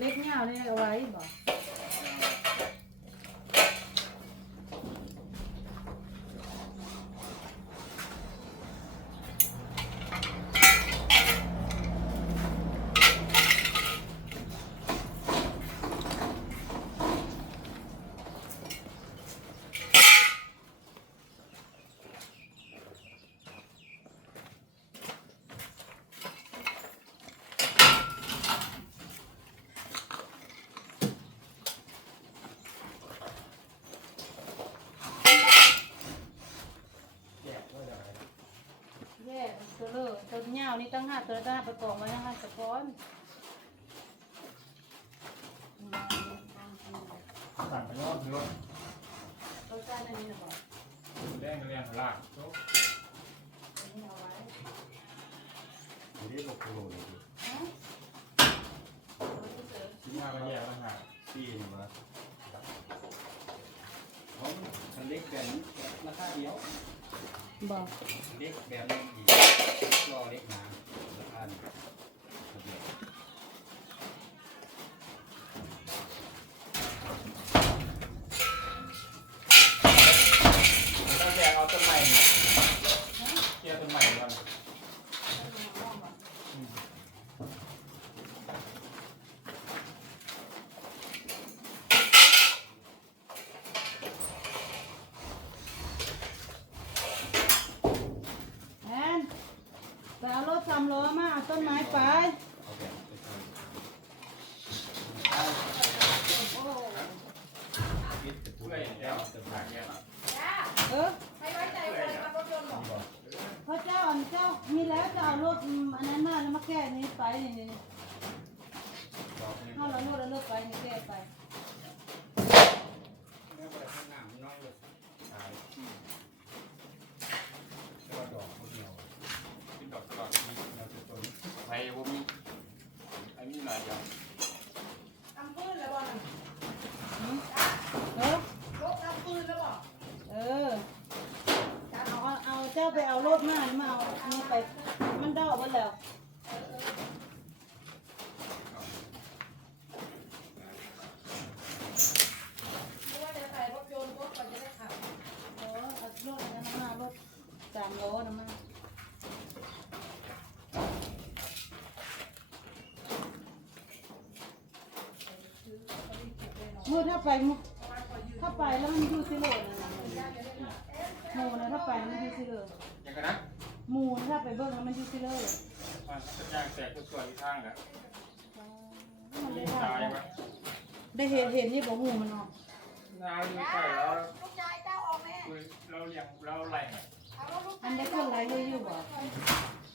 เล็กเงาเนี่ยเอาไว้บอก แยกว่าจะอะไร แย่ ตัวเลือกตัวเงานี่ตั้งห้าตัวตั้งห้าประกอบไว้นะคะสะก้อนอืมสั่งไปรอบรถตัวจานอันนี้นะบอกแดงเรียงลากโต๊ะอันนี้เอาไว้อยู่ที่ปกครองเลยฮะชิ้นหน้าก็แยกต่างหากที่นี่มาของคันเล็กแบบนี้ราคาเดียวบอกเล็กแบบนี้อีกก็ เล็กนะราคานดียว ต้องแยกเอาต้นใหม่เนี่ยแยกต้นใหม่ก่อนอืม แอนไปเอารถสามล้อมาเอาต้นไม้ไปเอาแบบไปใส่โอ้ยึดแต่ตัวเพื่อเออย่างงเดียวต้นหางแยกเออพระเจ้าอันเจ้ามีแล้วจะเอารถอันนั้นมาแล้วมาแก้นี้ไปนี่นี่ดอกนี่เอาแล้วรถแล้วรถไปนี่แก้ไป แม่ไปข้างหน้ามันน้อยเลยตายแต่ว่าดอกมันเหนียว กินดอกตลอดมี เราจะต้น ไผ่ผมมีอันนี้หน่อยจัง ทำปืนแล้วบ่เออรถทำปืนแล้วบ่เออเอาเอาเอาเจ้าไปเอารถมานี่มาเอาอันนี้ไป มันดอกหมดแล้วเออเอารถอันนั้นมารถสามล้อนะมา มื่อถ้าไปมุถ้าไปแล้วมันอยู่ที่โลดนะหมูนะถ้าไปมันอยู่ที่เลยอย่างกันนะหมูนะถ้าไปเบิ่งแล้วมันอยู่ที่เลยมันจะย่างแตกทุกส่วนที่ข้างอะมันได้ตายทำไหมได้เห็นเห็นนี่บอกหมูมันเนาะน้ำอยู่ใส่แล้วลูกชายเจ้าออกแม่คือเราเลี้ยงเราไหลไงเอาแล้วลูกอันได้คนไรเลยอยู่บ่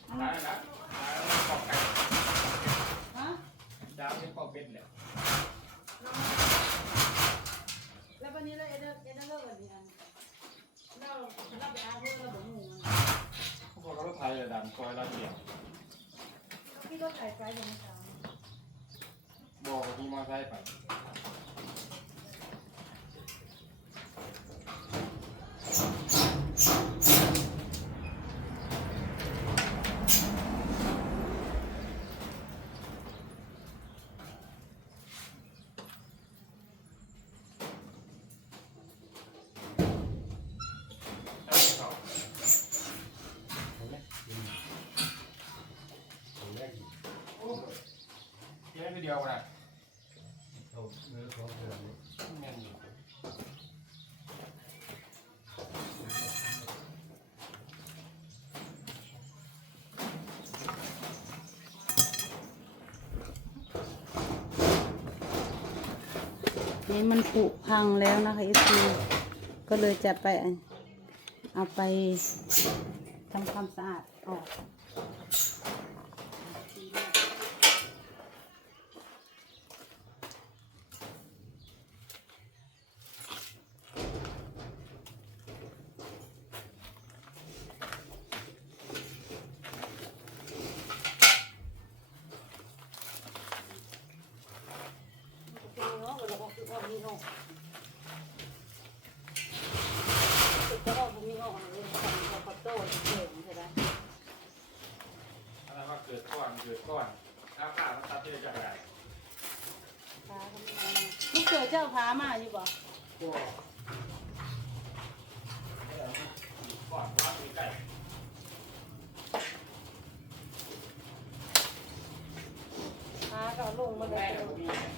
อันร้านั้นนนะร้านปอกไก่ฮะดาวเป็นปอกเป็ดแหละแล้ววั นนี้เราเอ็ดเอ็ดเลิกวันนี้อันเราเราไปเอาเพื่อนเราบอกหมูมันเขาบอกรถไทยดันคอยเราเลี้ยงพี่รถไถไฟยังไม่ทบอกกับพี่มอไซค์ไปียวนะนี่มันผุพังแล้วนะคะเอซีก็เลยจะไปเอาไปทำความสะอาดออก อะไรว่าเกิดก้อนเกิดก้อนแล้วข้าวมันตัดเทจะไรลูกเสือเจ้าพามาอยู่บ่ก็ก้อนว่ามีไก่พาก็ลงมาเลย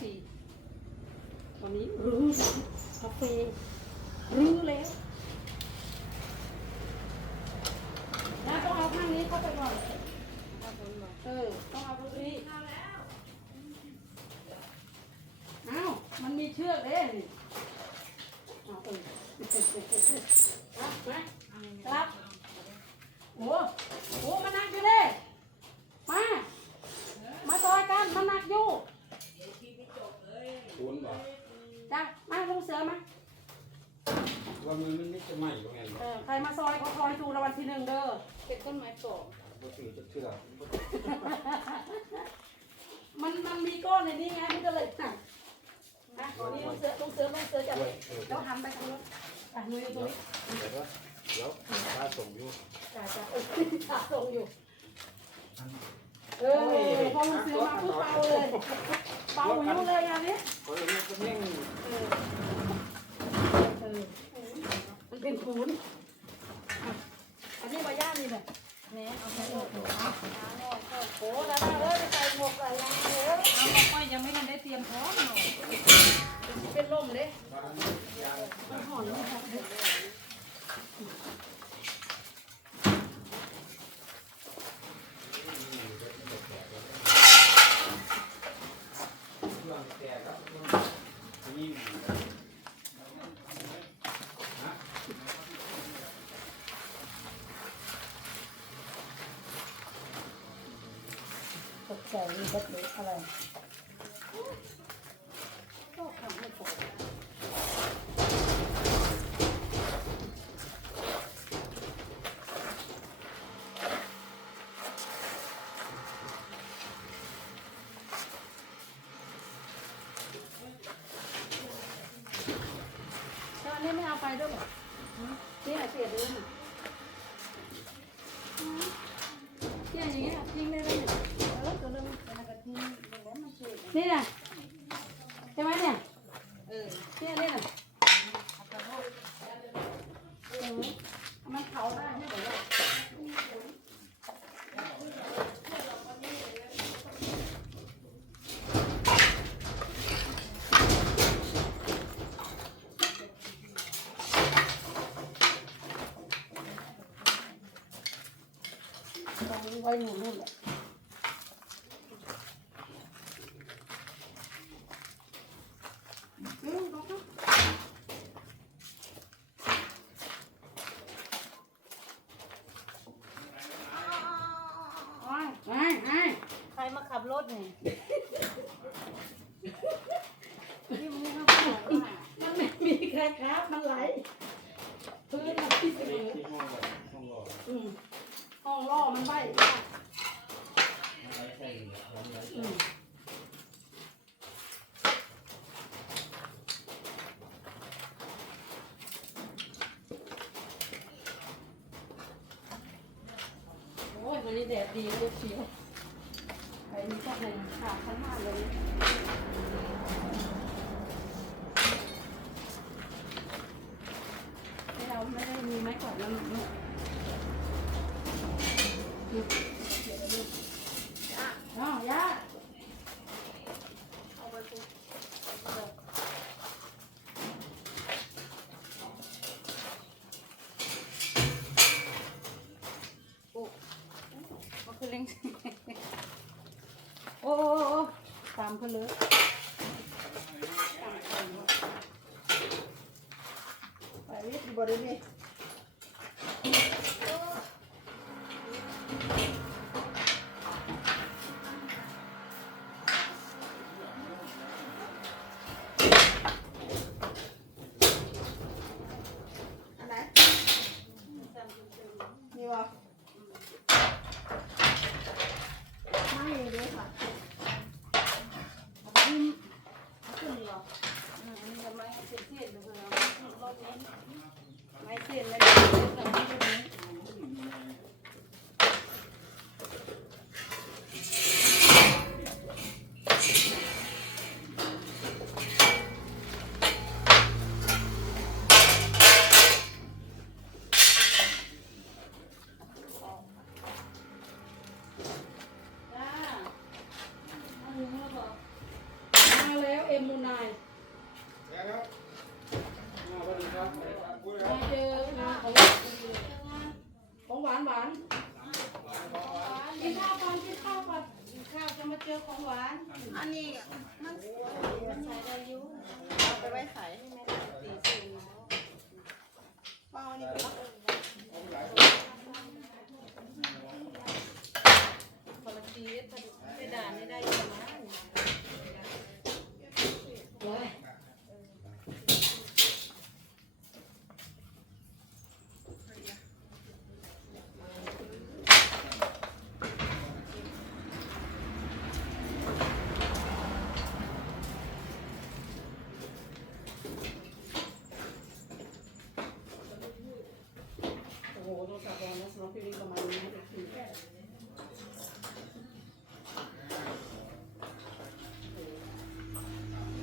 สี่ตอนนี้รื้อกาแฟรื้อแล้วนะต้องเอาข้างนี้เข้าไปก่อน เออ ต้องเอาตรงนี้เอ้ามันมีเชือกเด้นี่เอาเออรับไหมรับโอ้โหมันหนักอยู่เด้มา มาซอยกัน มันหนักอยู่ คูณบ่ จ้ะ มาลุงเสือมา ว่ามันมันไม่จะไหม้อยู่ไงบ่ เออ ใครมาซอยเขาซอยถูกรางวัลที่หนึ่งเด้อ เป็น ต้นไม้ปลอมบ่ถือจะเชื่อมันมันมีก้อนในนี้ไงมันก็เลยหนักนะนี่ลุงเสือลุงเสือลุงเสือจะด้วยเออแล้วหันไปทางนู้นอะหนูอยู่ตรงนี้เดี๋ยวว่าเดี๋ยวถ้าส่งอยู่จ่าจ่าเออจ่าส่งอยู่ เออพอลุงเสือมาปุ๊บเบาเลยเบาอยู่เลยอันนี้เพราะอันนี้ก็แห้งเออเออมันเป็นคูนอะ อันนี้ใบย่านี่แหละแหนเอาไปออกเอาโอ้แล้วเอ้ยใส่หมวกใส่ยางเลยเอาค่อยยังไม่ทันได้เตรียมพร้อมหน่อยเป็นลมเลยมันห่อนเลยค่ะ เครื่องแตกแล้วนี่ ตกใจนี่ก็เลยอะไรก็ทำให้ตก เอา ไปด้วยเหรอนี่อะเสียด้วยนี่เนี่ยอย่างเงี้ยทิ้งได้เลยเนี่ย เออตัวนึงมันก็ทิ้งอย่างนั้นมันสุด นี่น่ะใช่ไหมเนี่ย เออ เนี่ยนี่น่ะ เอากระโดด เออมันเผาได้ใช่ไหมล่ะ ตรงนี้ไว้หนูนู่นแหละอืมเอาเข้า อ้ายอ้ายอ้าย ใครมาขับรถเนี่ย นี่มันไม่เข้าข้างหลังว่ะมันไม่มีใครครับ มันไหลพื้นมันที่เสมอ ที่ห้องก่อนห้องรอ อืมห้องล่อมันใบ ไร้ใช่เลยห้องไร้ อื ใช่ มโอ้ยวั นี้แดดดีเลยเชียวไปมีแค่หนึ่งขาดทั้งห้าเลยให้เราไม่ได้มีไม้กวาดแล้วมันเนี่ยนี่เดี๋ยวดูอ้าวย่า เอาไปปุ๊บ มันคือเล้งโอ้โอ้โอ้ตามเขาเลยไป วิทย์บริเวณ อันไหน นี่วะ ไม่เลยค่ะ อืม ขึ้นเหรอ อันนี้ทำไมเส้นเส้นเลยเหรอรถนี้ไม่เส้นเลยเส้นแบบนี้แบบนี้จ้ามาถึงแล้วบอกมาแล้วเอ็มมูนาย แล้วครับสวัสดีครับพูดเลยค มา รับ เจองานของของหวานกินข้าวก่อนกินข้าวก่อนกินข้าวจะมาเจอของหวานอันนี้มันมันใส่ได้อยุ่เอาไปไว้ใส่ให้แม่ตีซีนเปล่านี่ก็คนละทีไปด่านี่ได้อยังไง โอ้ยโอ้โหโทรศัพท์ร้อนนะสำหรับพี่ลิงประมาณนี้นะเด็กคือ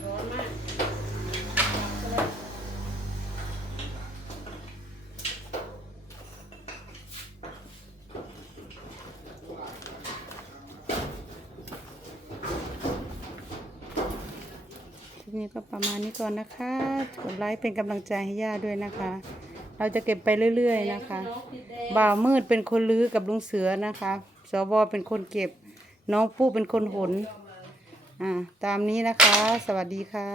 ร้อนมาก คลิป นี้ก็ประมาณนี้ก่อนนะคะกดไลค์เป็นกำลังใจให้ย่าด้วยนะคะ เราจะเก็บไปเรื่อย ๆ นะคะ บ่าวมืดเป็นคนลื้อกับลุงเสือนะคะสวเป็นคนเก็บ น้องปู้เป็นคนหนอ่าตามนี้นะคะ สวัสดีค่ะ